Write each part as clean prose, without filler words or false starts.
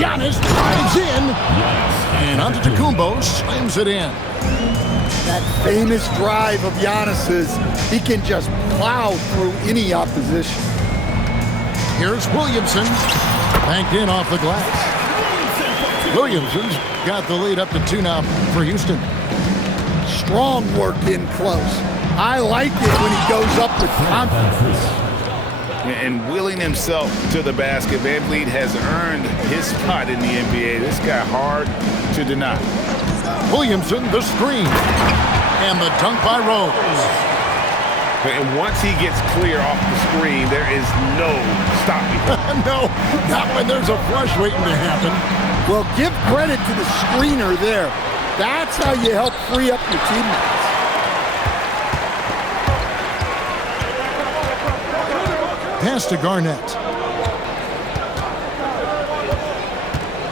Giannis drives in. And Antetokounmpo slams it in. That famous drive of Giannis's, he can just plow through any opposition. Here's Williamson. Banked in off the glass. Williamson's got the lead up to 2 now for Houston. Strong work in close. I like it when he goes up with confidence. And willing himself to the basket, VanVleet has earned his spot in the NBA. This guy hard to deny. Williamson, the screen. And the dunk by Rose. And once he gets clear off the screen, there is no stopping him. No, not when there's a flush waiting to happen. Well, give credit to the screener there. That's how you help free up your teammates. Pass to Garnett.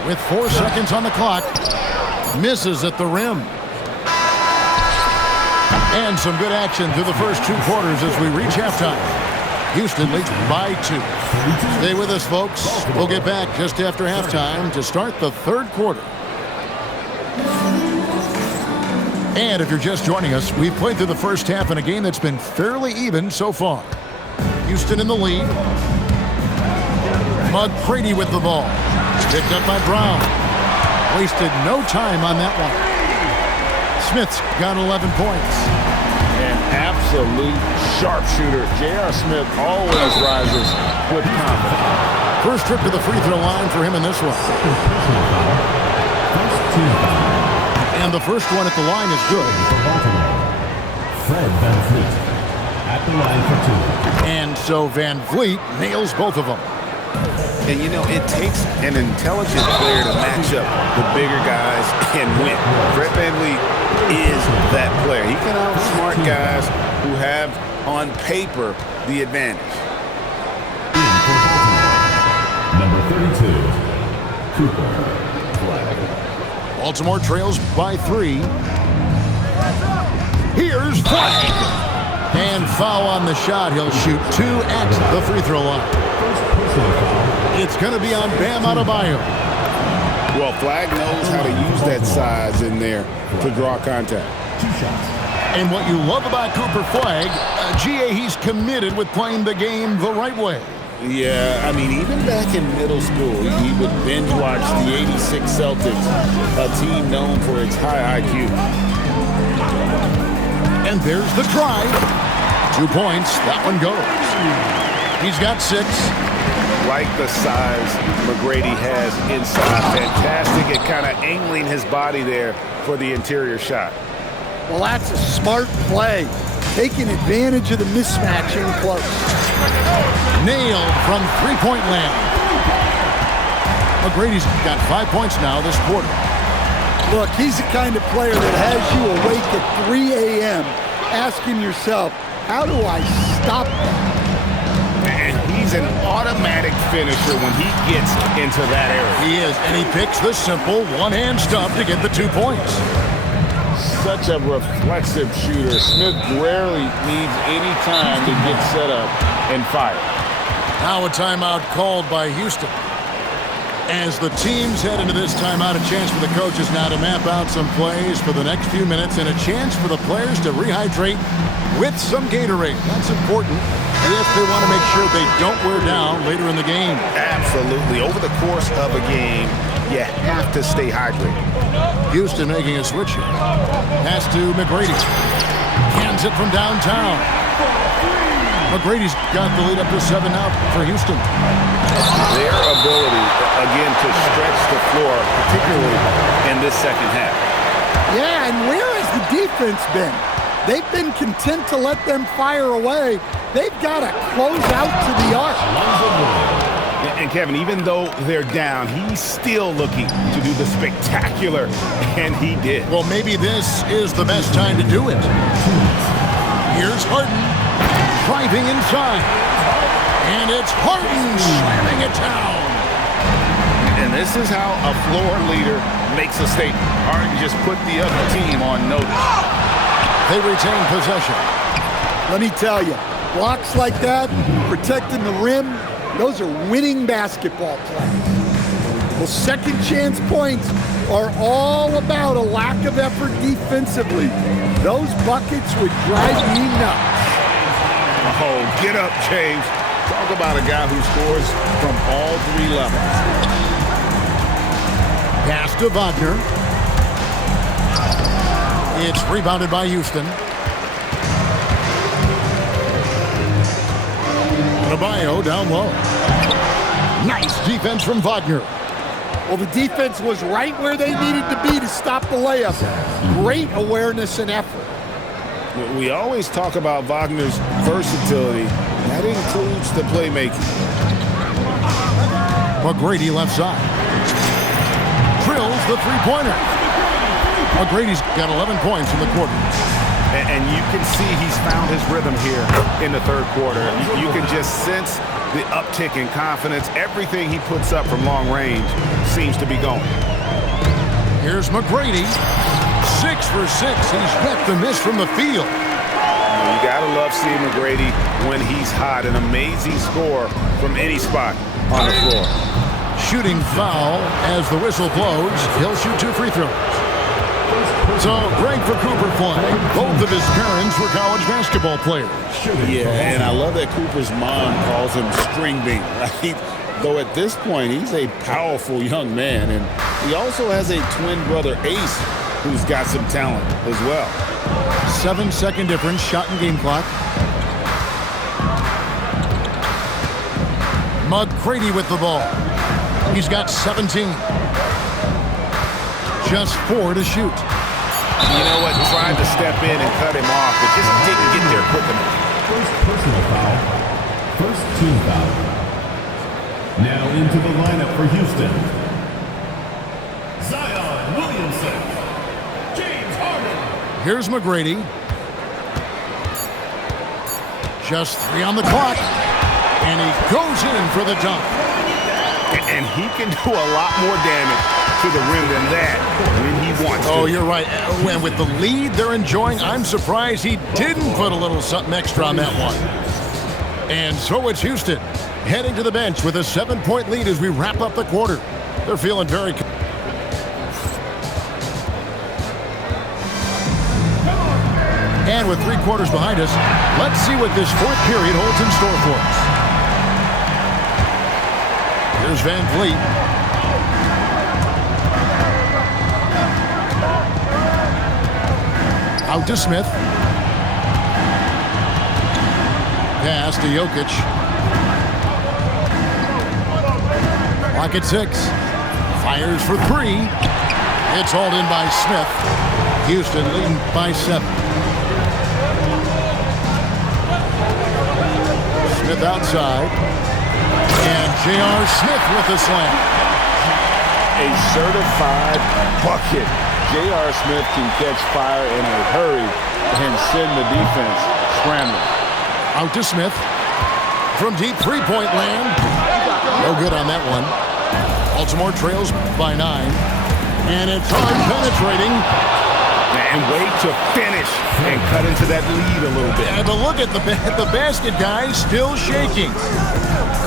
With 4 seconds on the clock. Misses at the rim. And some good action through the first 2 quarters as we reach halftime. Houston leads by 2. Stay with us, folks. We'll get back just after halftime to start the 3rd quarter. And if you're just joining us, we've played through the first half in a game that's been fairly even so far. Houston in the lead. McGrady with the ball. Picked up by Brown. Wasted no time on that one. Smith's got 11 points. An absolute sharpshooter. J.R. Smith always rises with confidence. First trip to the free throw line for him in this one. And the first one at the line is good. Fred VanVleet at the line for 2. And so VanVleet nails both of them. And, you know, it takes an intelligent player to match up the bigger guys and win. Fred VanVleet is that player. He can outsmart guys who have, on paper, the advantage. Number 32, Cooper Flag. Baltimore trails by 3. Here's Flag. And foul on the shot. He'll shoot 2 at the free throw line. It's going to be on Bam Adebayo. Well, Flag knows how to use that size in there to draw contact. 2 shots. And what you love about Cooper Flag, GA, he's committed with playing the game the right way. Yeah, I mean, even back in middle school, he would binge watch the '86 Celtics, a team known for its high IQ. And there's the try. 2 points. That one goes. He's got 6. Like the size McGrady has inside. Fantastic at kind of angling his body there for the interior shot. Well, that's a smart play. Taking advantage of the mismatch in close. Nailed from three-point land. McGrady's got 5 points now this quarter. Look, he's the kind of player that has you awake at 3 a.m. asking yourself, how do I stop that? And he's an automatic finisher when he gets into that area. He is, and he picks the simple one-hand stuff to get the 2 points. Such a reflexive shooter. Smith rarely needs any time to get set up and fire. Now a timeout called by Houston. As the teams head into this timeout, a chance for the coaches now to map out some plays for the next few minutes and a chance for the players to rehydrate with some Gatorade. That's important if they want to make sure they don't wear down later in the game. Absolutely. Over the course of a game, you have to stay hydrated. Houston making a switch here. Pass to McGrady. Hands it from downtown. McGrady's got the lead up to 7 now for Houston. Their ability, again, to stretch the floor, particularly in this second half. Yeah, and where has the defense been? They've been content to let them fire away. They've got to close out to the arc. And Kevin, even though they're down, he's still looking to do the spectacular, and he did. Well, maybe this is the best time to do it. Here's Harden driving inside. And it's Harden slamming it down. And this is how a floor leader makes a statement. Harden just put the other team on notice. They retain possession. Let me tell you, blocks like that, protecting the rim, those are winning basketball plays. Well, second chance points are all about a lack of effort defensively. Those buckets would drive me nuts. Oh, get up, James. Talk about a guy who scores from all three levels. Pass to Wagner. It's rebounded by Houston. Adebayo down low. Nice defense from Wagner. Well, the defense was right where they needed to be to stop the layup. Great awareness and effort. We always talk about Wagner's versatility. That includes the playmaking. McGrady left side. Drills the three-pointer. McGrady's got 11 points in the quarter. And you can see he's found his rhythm here in the third quarter. You can just sense the uptick in confidence. Everything he puts up from long range seems to be going. Here's McGrady. 6 for 6. He's yet to miss from the field. You gotta love seeing McGrady when he's hot. An amazing score from any spot on the floor. Shooting foul as the whistle blows. He'll shoot 2 free throws. So great for Cooper Flag. Both of his parents were college basketball players. Yeah, and I love that Cooper's mom calls him String Bean. Right? Though at this point, he's a powerful young man. And he also has a twin brother, Ace, who's got some talent as well. 7-second difference, shot and game clock. McGrady with the ball. He's got 17. Just 4 to shoot. You know what? Tried to step in and cut him off, but just didn't get there quick enough. First personal foul. First team foul. Now into the lineup for Houston. Zion Williamson. James Harden. Here's McGrady. Just 3 on the clock. And he goes in for the dunk. And he can do a lot more damage to the rim than that when he wants to. Oh, you're right. And with the lead they're enjoying, I'm surprised he didn't put a little something extra on that one. And so it's Houston heading to the bench with a 7-point lead as we wrap up the quarter. They're feeling very... And with 3 quarters behind us, let's see what this 4th period holds in store for us. Here's Van Vliet. Out to Smith. Pass to Jokic. Clock at 6. Fires for 3. It's hauled in by Smith. Houston leading by 7. Smith outside. And J.R. Smith with the slam. A certified bucket. J.R. Smith can catch fire in a hurry and send the defense scrambling. Out to Smith. From deep three-point land. No good on that one. Baltimore trails by 9. And it's hard penetrating. And way to finish and cut into that lead a little bit. Yeah, but look at the basket, guys, still shaking.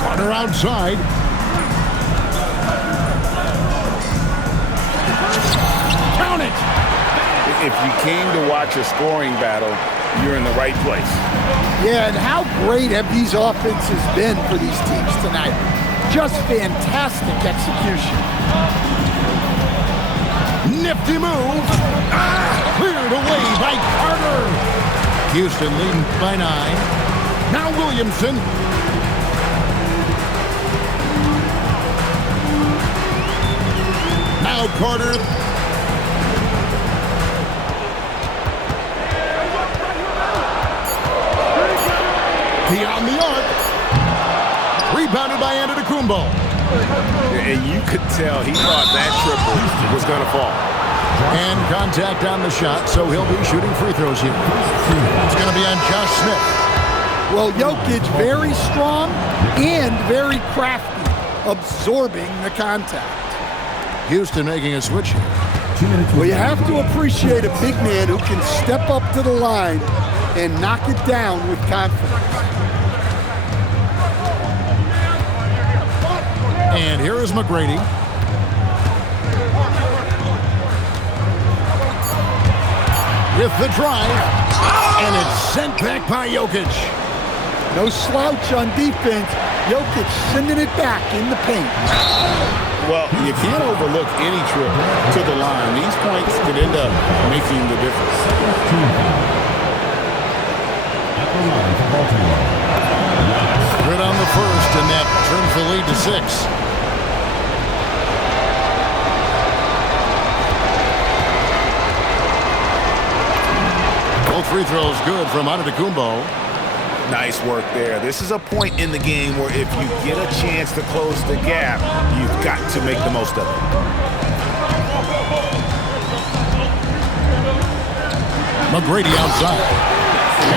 Carter outside. Count it! If you came to watch a scoring battle, you're in the right place. Yeah, and how great have these offenses been for these teams tonight? Just fantastic execution. Nifty move. Cleared away by Carter. Houston leading by 9. Now Williamson. Now Carter. Beyond the arc. Rebounded by Antetokounmpo. And you could tell he thought that triple was going to fall. And contact on the shot, so he'll be shooting free throws here. It's going to be on Josh Smith. Well, Jokic very strong and very crafty, absorbing the contact. Houston making a switch here. Well, you have to appreciate a big man who can step up to the line and knock it down with confidence. And here is McGrady. with the drive, and it's sent back by Jokic. No slouch on defense. Jokic sending it back in the paint. Well, you can't overlook any trip to the line. These points could end up making the difference. At the line for Baltimore. Good on the first, and that turns the lead to 6. Both free throws good from Antetokounmpo. Nice work there. This is a point in the game where if you get a chance to close the gap, you've got to make the most of it. McGrady outside.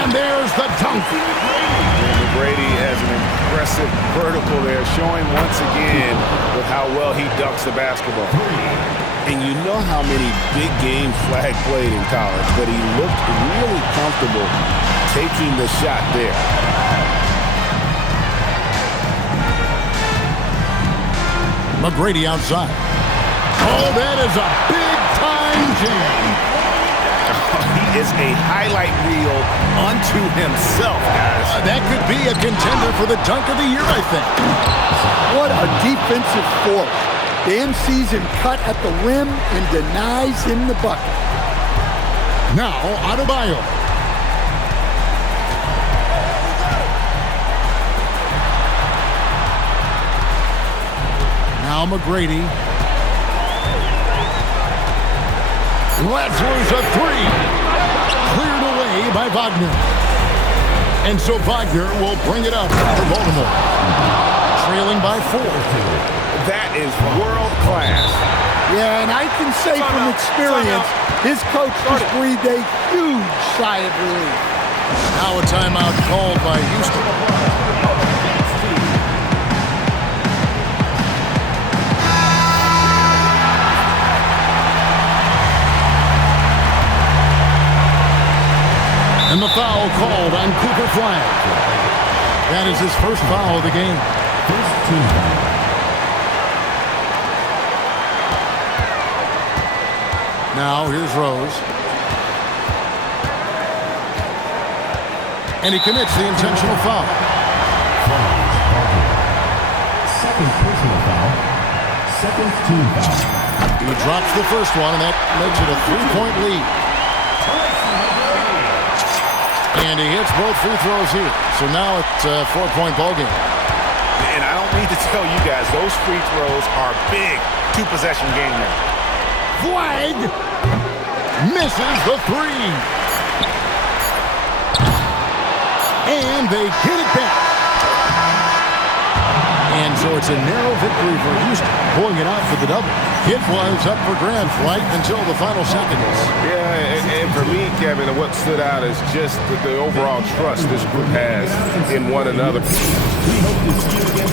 And there's the dunk. McGrady has an impressive vertical there, showing once again with how well he dunks the basketball. And you know how many big games Flag played in college, but he looked really comfortable taking the shot there. McGrady outside. Oh, that is a big-time jam. He is a highlight reel unto himself, guys. That could be a contender for the dunk of the year, I think. What a defensive force. Dan sees him cut at the rim and denies him the bucket. Now, Adebayo. Now McGrady. Lets loose a three. Cleared away by Wagner. And so Wagner will bring it up for Baltimore. Trailing by 4. That is world class. Yeah, and I can say from experience, his coach just breathed a huge sigh of relief. Now a timeout called by Houston. And the foul called on Cooper Flag. That is his first foul of the game. First team foul. Now here's Rose. And he commits the intentional foul. Second personal foul. Second team foul. He drops the first one, and that makes it a 3-point lead. And he hits both free throws here. So now it's a 4-point ball game. And I don't need to tell you guys, those free throws are big. 2-possession game now. Flag misses the 3. And they get it back. And so it's a narrow victory for Houston, pulling it out for the double. It was up for grabs right until the final seconds. Yeah, and for me, Kevin, what stood out is just the overall trust this group has in one another. We hope to see you again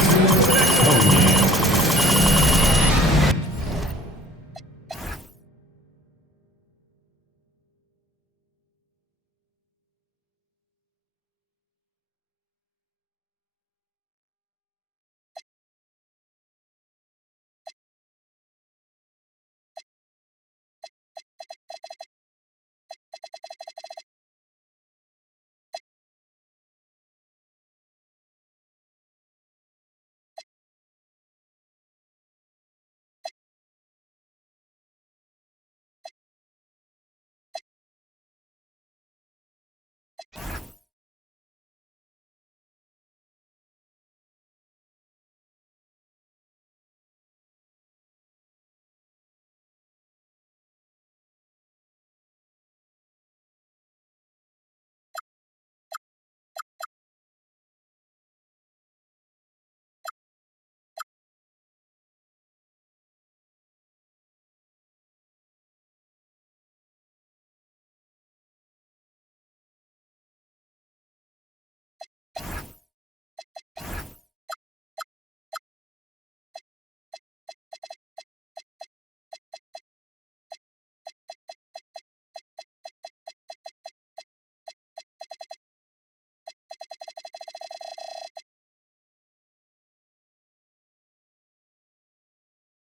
soon.